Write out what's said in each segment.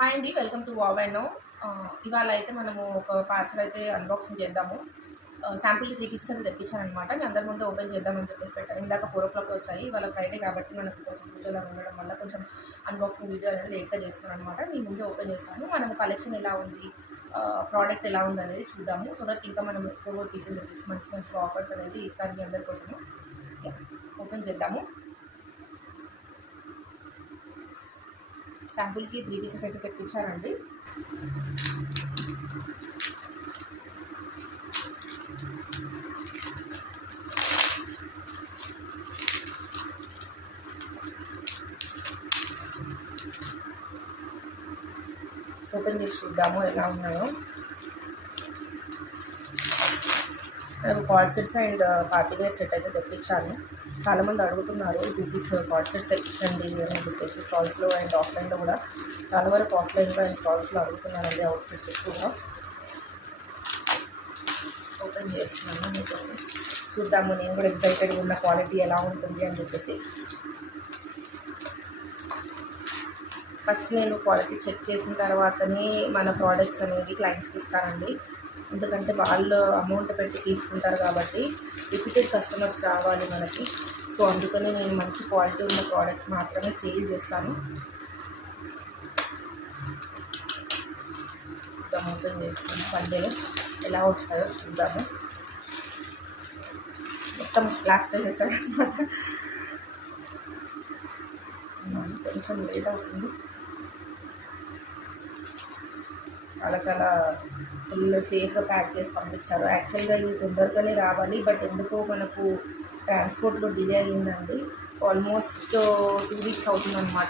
Hi అండి. Welcome to wow and no. ఇవాళ అయితే మనము ఒక పార్సల్ అయితే అన్బాక్సింగ్ చేద్దాము. శాంపుల్‌కి 3 పీసెస్ అయితే తెప్పించాననమాట. మీ అందరి ముందు ఓపెన్ చేద్దామని చెప్పేసి పెట్టాను. ఇందాక 4:00 వచ్చాయి. ఇవాళ ఫ్రైడే కాబట్టి మనకు కొంచెం పూజలా ఉండడం వల్ల కొంచెం అన్బాక్సింగ్ వీడియో అనేది లేట్‌గా చేస్తున్నాననమాట. మీ ముందే ఓపెన్ చేస్తాను. మనము కలెక్షన్ ఎలా ఉంది, ప్రోడక్ట్ ఎలా ఉందనేది చూద్దాము. సో దట్ ఇంకా మనం ఎక్కువ కూడా పీసులు తెప్పించి మంచి మంచిగా ఆఫర్స్ అనేది ఇస్తాను మీ అందరి కోసము. యాహ్! ఓపెన్ చేద్దాము. శాంపుల్‌కి 3 పీసెస్ అయితే తెప్పించానండి. ఓపెన్ చేసి చూద్దాము ఎలా ఉన్నాయో. నేను card sets and partywear set అయితే తెప్పించాను. చాలామంది అడుగుతున్నారు 2 పీస్ కార్డ్ సెట్స్ తెప్పించండి అని చెప్పేసి స్టాల్స్లో అండ్ ఆఫ్లైన్లో కూడా చాలా వరకు ఆఫ్లైన్లో అండ్ స్టాల్స్లో అడుగుతున్నానండి అవుట్ఫిట్స్ ఎక్కువగా. ఓపెన్ చేస్తున్నాను మీకోసం. చూద్దాము, నేను కూడా ఎక్సైటెడ్గా ఉన్న క్వాలిటీ ఎలా ఉంటుంది అని చెప్పేసి. ఫస్ట్ నేను క్వాలిటీ చెక్ చేసిన తర్వాతనే మన ప్రోడక్ట్స్ అనేవి క్లయింట్స్కి ఇస్తానండి. ఎందుకంటే వాళ్ళు అమౌంట్ పెట్టి తీసుకుంటారు కాబట్టి రిపీటెడ్ కస్టమర్స్ రావాలి మనకి. సో అందుకనే నేను మంచి క్వాలిటీ ఉన్న ప్రోడక్ట్స్ మాత్రమే సేల్ చేస్తాను. ఓపెన్ చేస్తాను. బండిల్ ఎలా వస్తాయో చూద్దాము. మొత్తం ప్లాస్టర్ చేశారనమాట. కొంచెం లేట్ అవుతుంది. చాలా చాలా ఫుల్ సేఫ్గా ప్యాక్ చేసి పంపించారు. యాక్చువల్గా ఇది తొందరగానే రావాలి, బట్ ఎందుకో మనకు ట్రాన్స్పోర్ట్లో డిలే అయ్యిందండి. ఆల్మోస్ట్ 2 వీక్స్ అవుతుందన్నమాట.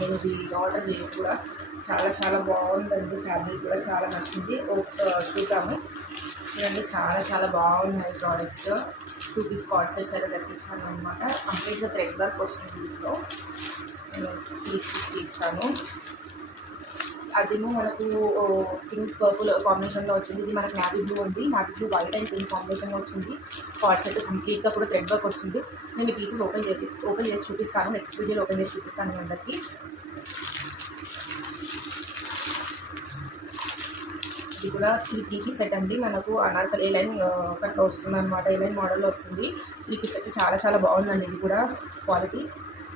నేను ఇది ఆర్డర్ చేసి కూడా చాలా చాలా బాగుందండి. ఫ్యాబ్రిక్ కూడా చాలా నచ్చింది. చూద్దాము. చూడండి, చాలా చాలా బాగున్నాయి ప్రోడక్ట్స్. 2 పీస్ కార్డ్ సెట్స్ అయితే తెప్పించాను అనమాట. కంప్లీట్గా థ్రెడ్ వర్క్ వస్తుంది వీటిలో. నేను తీస్తాను. అదేమో మనకు పింక్ పర్పుల్ కాంబినేషన్లో వచ్చింది. ఇది మనకు నావీ బ్లూ ఉంది. Navy blue white and pink కాంబినేషన్లో వచ్చింది. కార్డ్ సెట్ కంప్లీట్గా కూడా థ్రెడ్ వర్క్ వస్తుంది. నేను ఈ పీసెస్ ఓపెన్ చేసి చూపిస్తాను. నెక్స్ట్ వీడియోలో ఓపెన్ చేసి చూపిస్తాను మీ అందరికీ. ఇది కూడా 3 పీస్ సెట్ అండి. మనకు అనార్కలి ఏ లైన్ కట్లో వస్తుంది అనమాట. ఏ లైన్ మోడల్లో వస్తుంది. 3 పీస్ సెట్ చాలా చాలా బాగుందండి. ఇది కూడా క్వాలిటీ.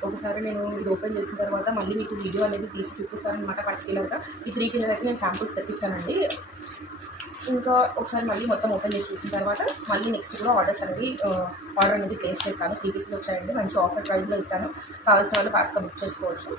ఒకసారి నేను ఇది ఓపెన్ చేసిన తర్వాత మళ్ళీ మీకు వీడియో అనేది తీసి చూపిస్తాను అనమాట. పర్టికులర్గా ఈ 3 పీసెస్ అయితే నేను శాంపుల్స్ తెప్పించానండి. ఇంకా ఒకసారి మళ్ళీ మొత్తం ఓపెన్ చేసి చూసిన తర్వాత మళ్ళీ నెక్స్ట్ కూడా ఆర్డర్ అనేది ప్లేస్ చేస్తాను. 3 పీసెస్ వచ్చాయండి. మంచి ఆఫర్ ప్రైస్లో ఇస్తాను. కావాల్సిన వాళ్ళు ఫాస్ట్గా బుక్ చేసుకోవచ్చు.